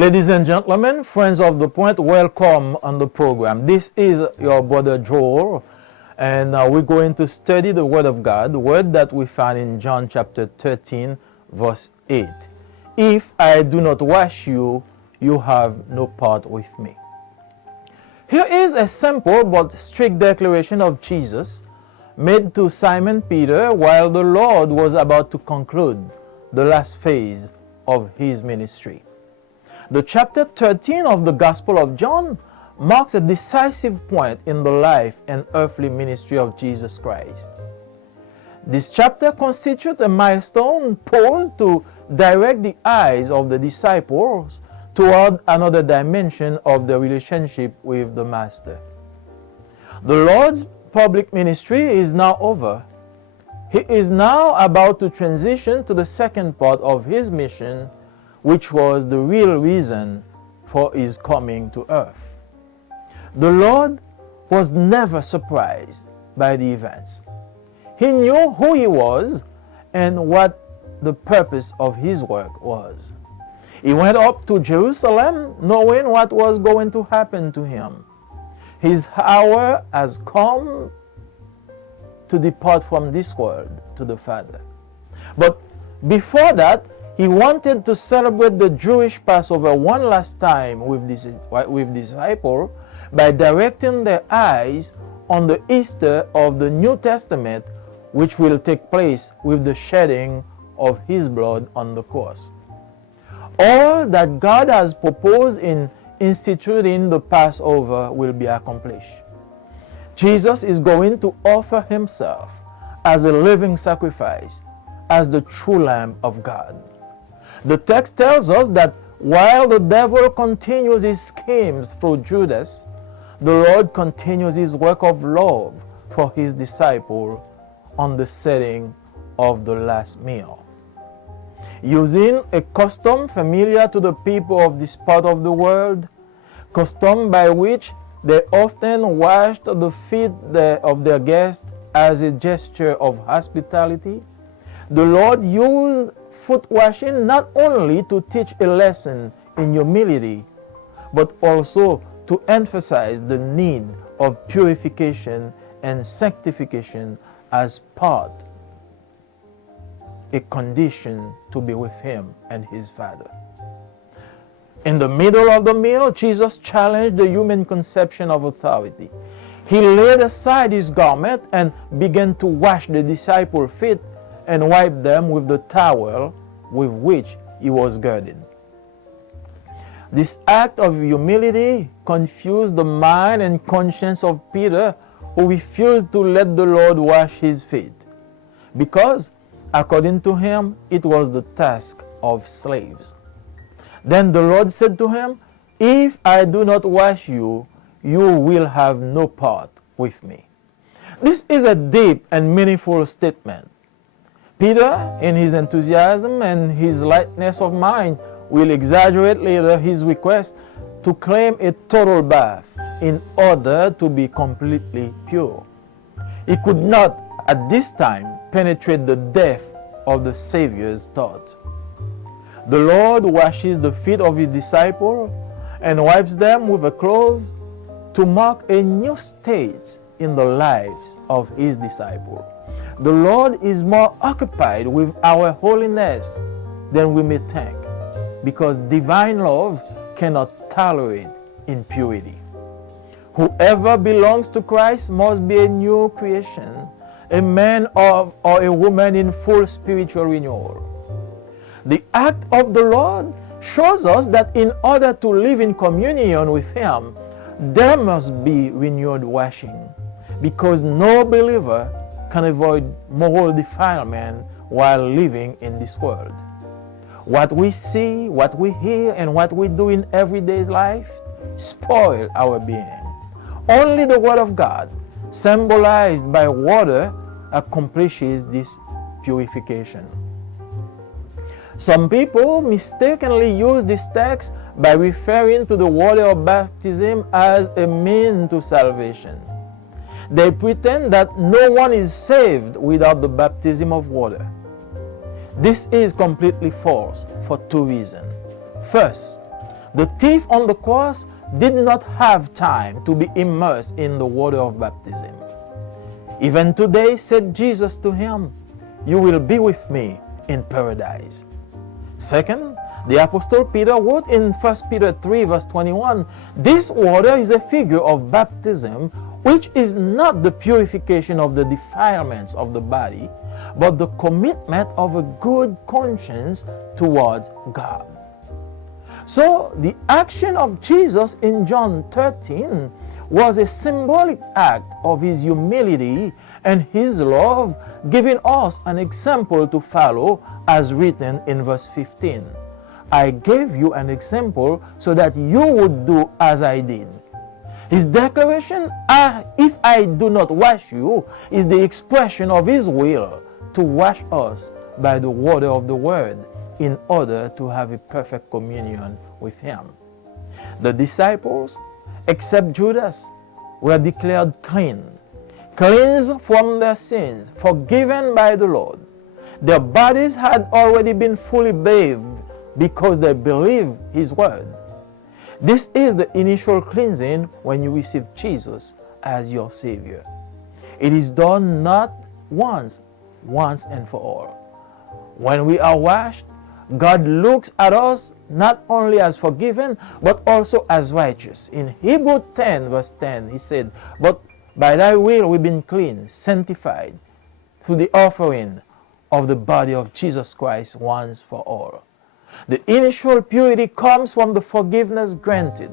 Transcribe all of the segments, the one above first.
Ladies and gentlemen, friends of The Point, welcome on the program. This is your brother Joel, and we're going to study the Word of God, the word that we find in John chapter 13, verse 8. If I do not wash you, you have no part with me. Here is a simple but strict declaration of Jesus made to Simon Peter while the Lord was about to conclude the last phase of his ministry. The chapter 13 of the Gospel of John marks a decisive point in the life and earthly ministry of Jesus Christ. This chapter constitutes a milestone posed to direct the eyes of the disciples toward another dimension of their relationship with the Master. The Lord's public ministry is now over. He is now about to transition to the second part of his mission, which was the real reason for his coming to earth. The Lord was never surprised by the events. He knew who he was and what the purpose of his work was. He went up to Jerusalem knowing what was going to happen to him. His hour has come to depart from this world to the Father. But before that, he wanted to celebrate the Jewish Passover one last time with disciples by directing their eyes on the Easter of the New Testament, which will take place with the shedding of his blood on the cross. All that God has proposed in instituting the Passover will be accomplished. Jesus is going to offer himself as a living sacrifice, as the true Lamb of God. The text tells us that while the devil continues his schemes through Judas, the Lord continues his work of love for his disciple on the setting of the last meal. Using a custom familiar to the people of this part of the world, custom by which they often washed the feet of their guests as a gesture of hospitality, the Lord used foot washing not only to teach a lesson in humility, but also to emphasize the need of purification and sanctification as part, a condition to be with him and his Father. In the middle of the meal, Jesus challenged the human conception of authority. He laid aside his garment and began to wash the disciples' feet and wipe them with the towel with which he was girded. This act of humility confused the mind and conscience of Peter, who refused to let the Lord wash his feet, because, according to him, it was the task of slaves. Then the Lord said to him, "If I do not wash you, you will have no part with me." This is a deep and meaningful statement. Peter, in his enthusiasm and his lightness of mind, will exaggerate later his request to claim a total bath in order to be completely pure. He could not, at this time, penetrate the depth of the Savior's thought. The Lord washes the feet of his disciples and wipes them with a cloth to mark a new stage in the lives of his disciples. The Lord is more occupied with our holiness than we may think, because divine love cannot tolerate impurity. Whoever belongs to Christ must be a new creation, a man or a woman in full spiritual renewal. The act of the Lord shows us that in order to live in communion with him, there must be renewed washing, because no believer can avoid moral defilement while living in this world. What we see, what we hear, and what we do in everyday life spoil our being. Only the Word of God, symbolized by water, accomplishes this purification. Some people mistakenly use this text by referring to the water of baptism as a means to salvation. They pretend that no one is saved without the baptism of water. This is completely false for two reasons. First, The thief on the cross did not have time to be immersed in the water of baptism. Even today, said Jesus to him, you will be with me in paradise. Second, the Apostle Peter wrote in 1 Peter 3 verse 21, this water is a figure of baptism, which is not the purification of the defilements of the body, but the commitment of a good conscience towards God. So the action of Jesus in John 13 was a symbolic act of his humility and his love, giving us an example to follow as written in verse 15. I gave you an example so that you would do as I did. His declaration, if I do not wash you, is the expression of his will to wash us by the water of the word in order to have a perfect communion with him. The disciples, except Judas, were declared clean, cleansed from their sins, forgiven by the Lord. Their bodies had already been fully bathed because they believed his word. This is the initial cleansing when you receive Jesus as your Savior. It is done not once and for all. When we are washed, God looks at us not only as forgiven, but also as righteous. In Hebrews 10 verse 10, he said, but by thy will we've been cleansed, sanctified through the offering of the body of Jesus Christ once for all. The initial purity comes from the forgiveness granted.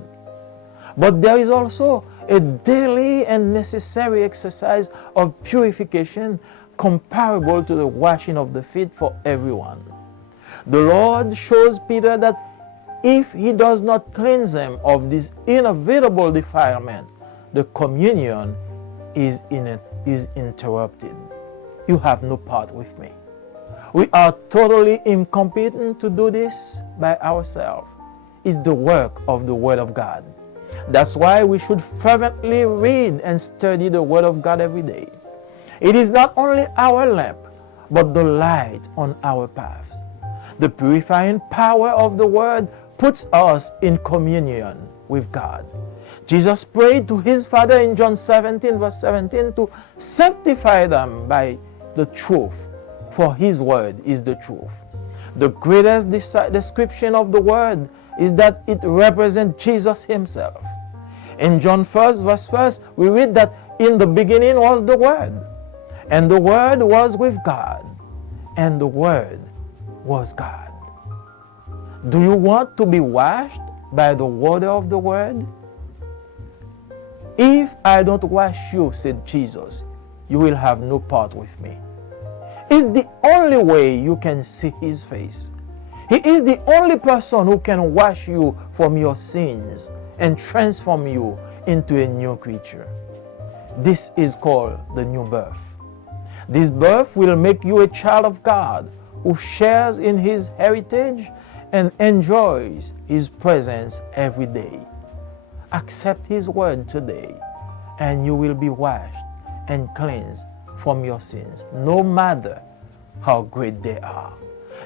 But there is also a daily and necessary exercise of purification comparable to the washing of the feet for everyone. The Lord shows Peter that if he does not cleanse them of this inevitable defilement, the communion is interrupted. You have no part with me. We are totally incompetent to do this by ourselves. It's the work of the Word of God. That's why we should fervently read and study the Word of God every day. It is not only our lamp, but the light on our path. The purifying power of the Word puts us in communion with God. Jesus prayed to his Father in John 17 verse 17 to sanctify them by the truth, for his word is the truth. The greatest description of the word is that it represents Jesus himself. In John 1 verse 1, we read that in the beginning was the Word, and the Word was with God, and the Word was God. Do you want to be washed by the water of the Word? If I don't wash you, said Jesus, you will have no part with me. It's the only way you can see his face. He is the only person who can wash you from your sins and transform you into a new creature. This is called the new birth. This birth will make you a child of God who shares in his heritage and enjoys his presence every day. Accept his word today, and you will be washed and cleansed from your sins, no matter how great they are.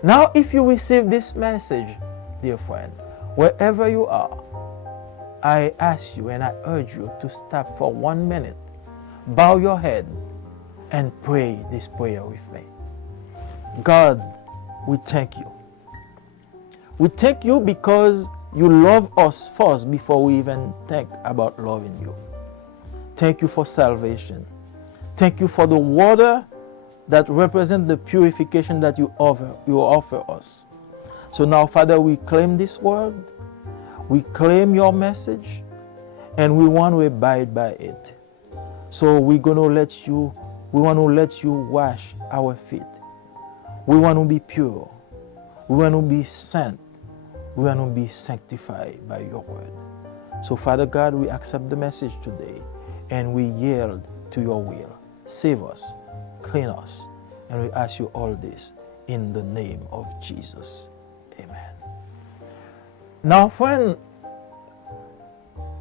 Now, if you receive this message, dear friend, wherever you are, I ask you and I urge you to stop for 1 minute, bow your head, and pray this prayer with me. God, we thank you. We thank you because you love us first before we even think about loving you. Thank you for salvation. Thank you for the water that represents the purification that you offer us. So now, Father, we claim this word, we claim your message, and we want to abide by it. So we want to let you wash our feet. We want to be pure. We want to be sent. We want to be sanctified by your word. So, Father God, we accept the message today and we yield to your will. Save us, clean us, and we ask you all this in the name of Jesus. Amen. Now, friend,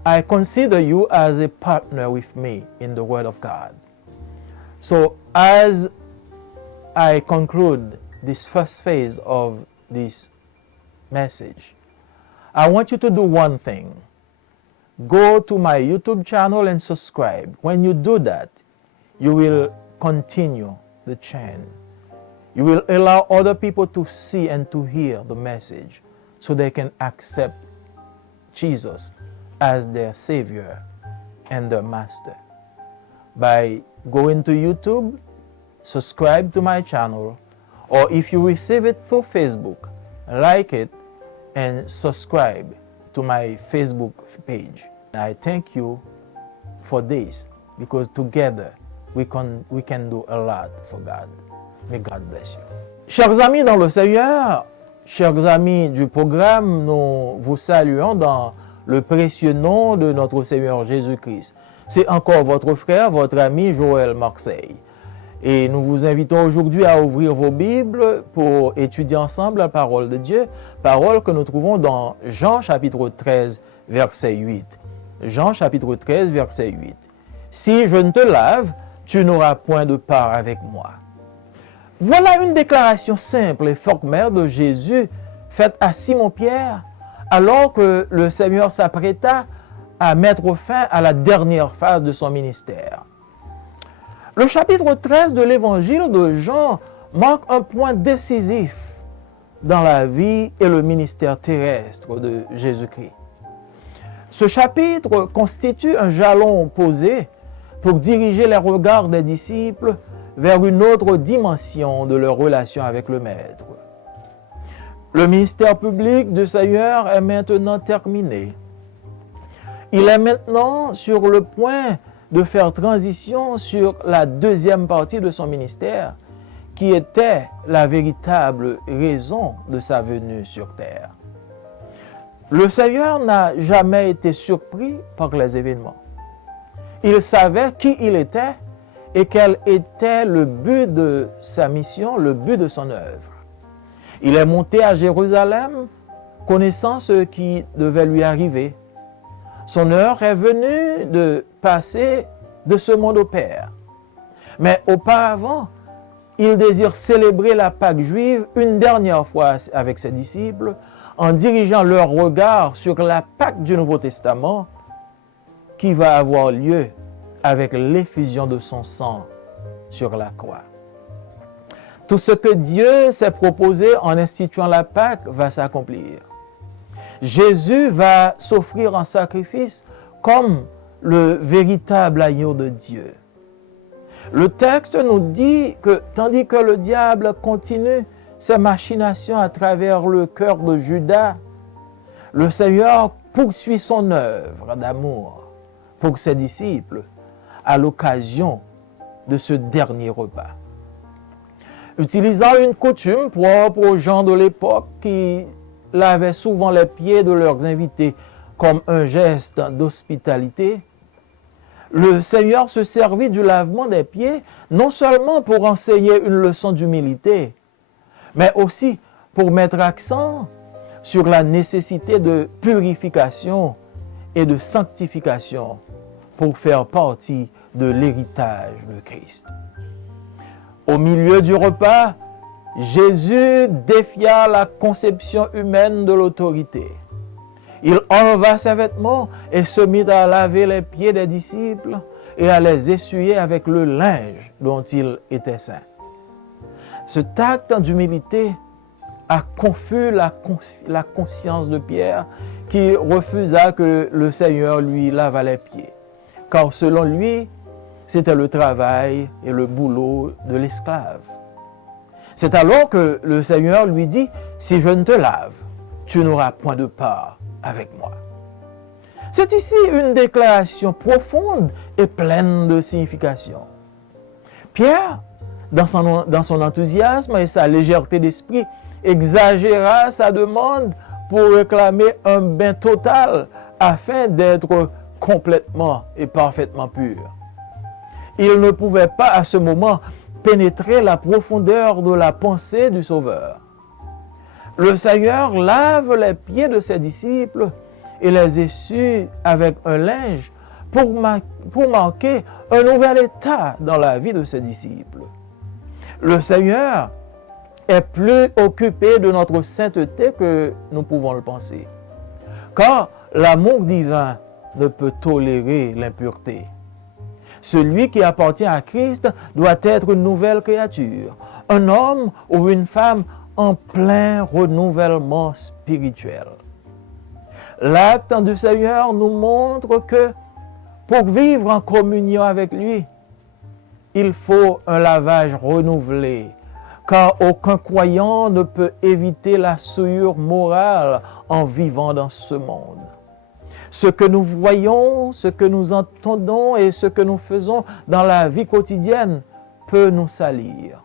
I consider you as a partner with me in the Word of God. So, as I conclude this first phase of this message, I want you to do one thing. Go to my YouTube channel and subscribe. When you do that, you will continue the chain. You will allow other people to see and to hear the message so they can accept Jesus as their Savior and their Master. By going to YouTube, subscribe to my channel, or if you receive it through Facebook, like it and subscribe to my Facebook page. I thank you for this because together we can do a lot for God. May God bless you. Chers amis dans le Seigneur, chers amis du programme, nous vous saluons dans le précieux nom de notre Seigneur Jésus-Christ. C'est encore votre frère, votre ami Joël Marseille. Et nous vous invitons aujourd'hui à ouvrir vos Bibles pour étudier ensemble la parole de Dieu, parole que nous trouvons dans Jean chapitre 13, verset 8. Jean chapitre 13, verset 8. Si je ne te lave, tu n'auras point de part avec moi. Voilà une déclaration simple et formelle de Jésus faite à Simon-Pierre alors que le Seigneur s'apprêta à mettre fin à la dernière phase de son ministère. Le chapitre 13 de l'évangile de Jean marque un point décisif dans la vie et le ministère terrestre de Jésus-Christ. Ce chapitre constitue un jalon posé pour diriger les regards des disciples vers une autre dimension de leur relation avec le Maître. Le ministère public du Seigneur est maintenant terminé. Il est maintenant sur le point de faire transition sur la deuxième partie de son ministère, qui était la véritable raison de sa venue sur terre. Le Seigneur n'a jamais été surpris par les événements. Il savait qui il était et quel était le but de sa mission, le but de son œuvre. Il est monté à Jérusalem, connaissant ce qui devait lui arriver. Son heure est venue de passer de ce monde au Père. Mais auparavant, il désire célébrer la Pâque juive une dernière fois avec ses disciples en dirigeant leur regard sur la Pâque du Nouveau Testament qui va avoir lieu avec l'effusion de son sang sur la croix. Tout ce que Dieu s'est proposé en instituant la Pâque va s'accomplir. Jésus va s'offrir en sacrifice comme le véritable agneau de Dieu. Le texte nous dit que tandis que le diable continue ses machinations à travers le cœur de Judas, le Seigneur poursuit son œuvre d'amour pour ses disciples à l'occasion de ce dernier repas. Utilisant une coutume propre aux gens de l'époque qui lavaient souvent les pieds de leurs invités comme un geste d'hospitalité, le Seigneur se servit du lavement des pieds non seulement pour enseigner une leçon d'humilité, mais aussi pour mettre accent sur la nécessité de purification et de sanctification pour faire partie de l'héritage de Christ. Au milieu du repas, Jésus défia la conception humaine de l'autorité. Il enleva ses vêtements et se mit à laver les pieds des disciples et à les essuyer avec le linge dont il était saint. Ce acte d'humilité a confus la conscience de Pierre qui refusa que le Seigneur lui lavât les pieds, car selon lui, c'était le travail et le boulot de l'esclave. C'est alors que le Seigneur lui dit, « Si je ne te lave, tu n'auras point de part avec moi. » C'est ici une déclaration profonde et pleine de signification. Pierre, dans son enthousiasme et sa légèreté d'esprit, exagéra sa demande pour réclamer un bain total afin d'être complètement et parfaitement pur. Il ne pouvait pas à ce moment pénétrer la profondeur de la pensée du Sauveur. Le Seigneur lave les pieds de ses disciples et les essuie avec un linge pour marquer un nouvel état dans la vie de ses disciples. Le Seigneur est plus occupé de notre sainteté que nous pouvons le penser. car l'amour divin ne peut tolérer l'impureté. Celui qui appartient à Christ doit être une nouvelle créature, un homme ou une femme en plein renouvellement spirituel. L'acte du Seigneur nous montre que pour vivre en communion avec lui, il faut un lavage renouvelé, car aucun croyant ne peut éviter la souillure morale en vivant dans ce monde. Ce que nous voyons, ce que nous entendons et ce que nous faisons dans la vie quotidienne peut nous salir.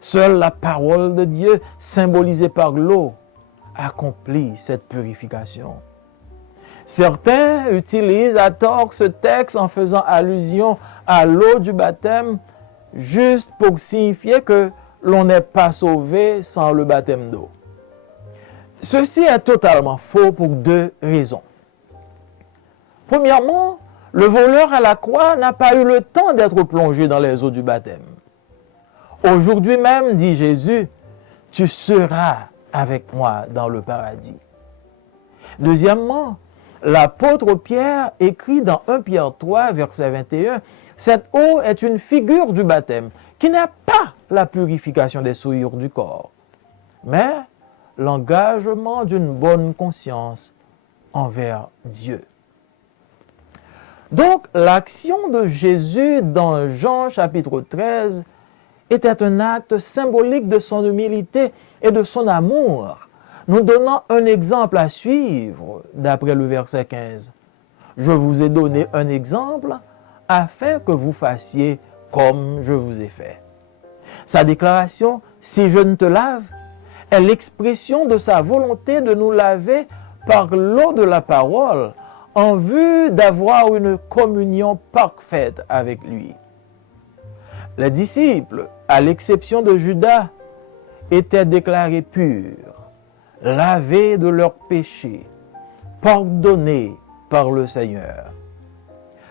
Seule la parole de Dieu, symbolisée par l'eau, accomplit cette purification. Certains utilisent à tort ce texte en faisant allusion à l'eau du baptême, juste pour signifier que l'on n'est pas sauvé sans le baptême d'eau. Ceci est totalement faux pour deux raisons. Premièrement, le voleur à la croix n'a pas eu le temps d'être plongé dans les eaux du baptême. Aujourd'hui même, dit Jésus, tu seras avec moi dans le paradis. Deuxièmement, l'apôtre Pierre écrit dans 1 Pierre 3, verset 21, « Cette eau est une figure du baptême, qui n'est pas la purification des souillures du corps, mais l'engagement d'une bonne conscience envers Dieu. » Donc, l'action de Jésus dans Jean chapitre 13 était un acte symbolique de son humilité et de son amour, nous donnant un exemple à suivre, d'après le verset 15. « Je vous ai donné un exemple afin que vous fassiez comme je vous ai fait. » Sa déclaration « Si je ne te lave » est l'expression de sa volonté de nous laver par l'eau de la parole en vue d'avoir une communion parfaite avec lui. Les disciples, à l'exception de Judas, étaient déclarés purs, lavés de leurs péchés, pardonnés par le Seigneur.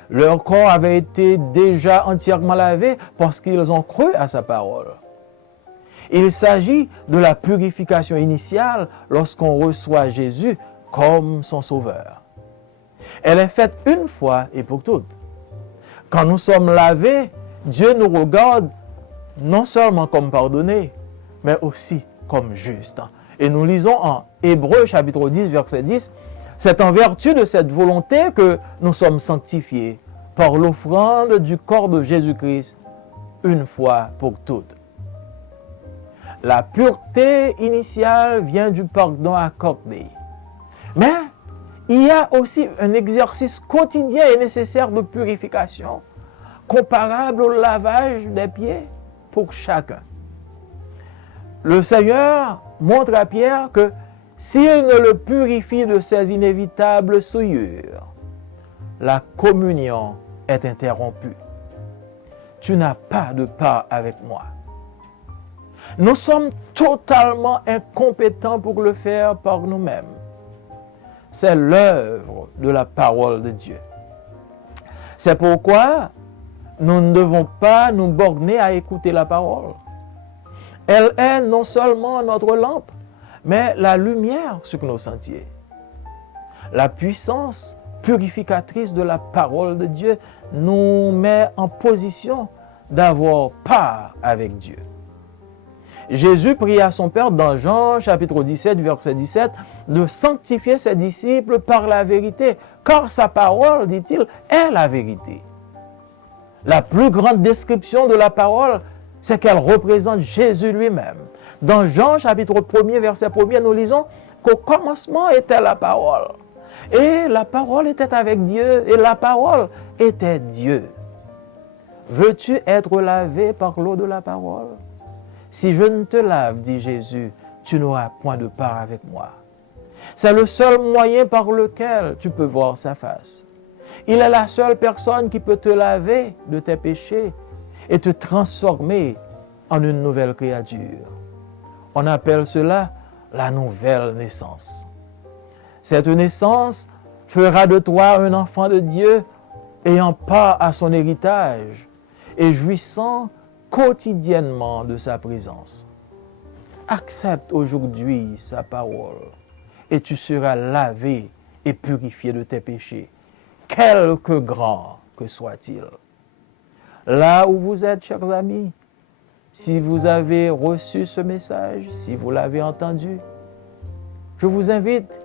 Leur corps avait été déjà entièrement lavé parce qu'ils ont cru à sa parole. Il s'agit de la purification initiale lorsqu'on reçoit Jésus comme son sauveur. Elle est faite une fois et pour toutes. Quand nous sommes lavés, Dieu nous regarde non seulement comme pardonnés, mais aussi comme justes. Et nous lisons en Hébreux chapitre 10, verset 10, « C'est en vertu de cette volonté que nous sommes sanctifiés par l'offrande du corps de Jésus-Christ une fois pour toutes. » La pureté initiale vient du pardon accordé. Mais il y a aussi un exercice quotidien et nécessaire de purification, comparable au lavage des pieds pour chacun. Le Seigneur montre à Pierre que s'il ne le purifie de ses inévitables souillures, la communion est interrompue. Tu n'as pas de part avec moi. Nous sommes totalement incompétents pour le faire par nous-mêmes. C'est l'œuvre de la parole de Dieu. C'est pourquoi nous ne devons pas nous borner à écouter la parole. Elle est non seulement notre lampe, mais la lumière sur nos sentiers. La puissance purificatrice de la parole de Dieu nous met en position d'avoir part avec Dieu. Jésus pria à son Père dans Jean chapitre 17, verset 17, de sanctifier ses disciples par la vérité, car sa parole, dit-il, est la vérité. La plus grande description de la parole, c'est qu'elle représente Jésus lui-même. Dans Jean chapitre 1er, verset 1er, nous lisons qu'au commencement était la parole. Et la parole était avec Dieu, et la parole était Dieu. Veux-tu être lavé par l'eau de la parole? Si je ne te lave, dit Jésus, tu n'auras point de part avec moi. C'est le seul moyen par lequel tu peux voir sa face. Il est la seule personne qui peut te laver de tes péchés et te transformer en une nouvelle créature. On appelle cela la nouvelle naissance. Cette naissance fera de toi un enfant de Dieu ayant part à son héritage et jouissant quotidiennement de sa présence. Accepte aujourd'hui sa parole et tu seras lavé et purifié de tes péchés, quelque grand que soit-il. Là où vous êtes, chers amis, si vous avez reçu ce message, si vous l'avez entendu, je vous invite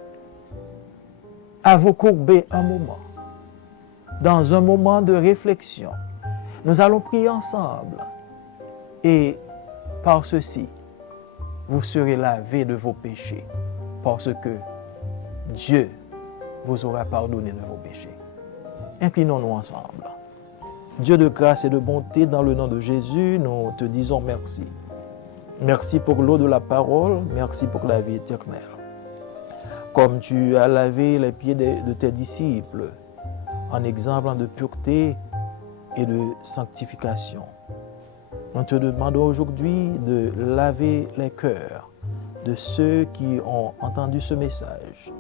à vous courber un moment. Dans un moment de réflexion, nous allons prier ensemble. Et par ceci, vous serez lavés de vos péchés, parce que Dieu vous aura pardonné de vos péchés. Inclinons-nous ensemble. Dieu de grâce et de bonté, dans le nom de Jésus, nous te disons merci. Merci pour l'eau de la parole, merci pour la vie éternelle. Comme tu as lavé les pieds de tes disciples, en exemple de pureté et de sanctification, nous te demandons aujourd'hui de laver les cœurs de ceux qui ont entendu ce message,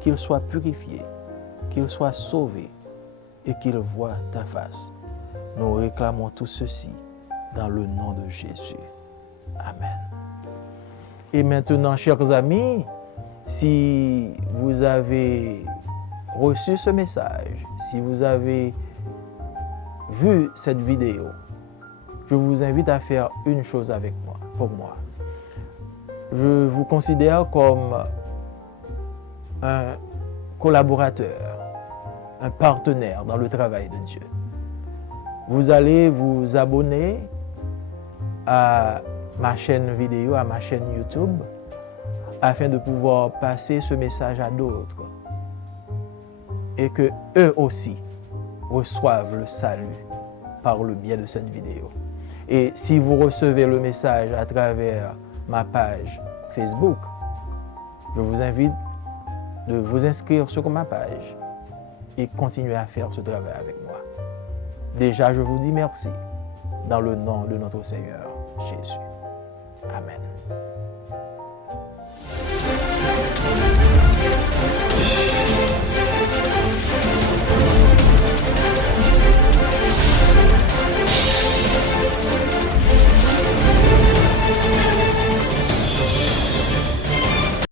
qu'ils soient purifiés, qu'ils soient sauvés et qu'ils voient ta face. Nous réclamons tout ceci dans le nom de Jésus. Amen. Et maintenant, chers amis, si vous avez reçu ce message, si vous avez vu cette vidéo, je vous invite à faire une chose avec moi, pour moi. Je vous considère comme un collaborateur, un partenaire dans le travail de Dieu. Vous allez vous abonner à ma chaîne vidéo, à ma chaîne YouTube, afin de pouvoir passer ce message à d'autres et que eux aussi reçoivent le salut par le biais de cette vidéo. Et si vous recevez le message à travers ma page Facebook, je vous invite de vous inscrire sur ma page et continuer à faire ce travail avec moi. Déjà, je vous dis merci dans le nom de notre Seigneur Jésus. Amen.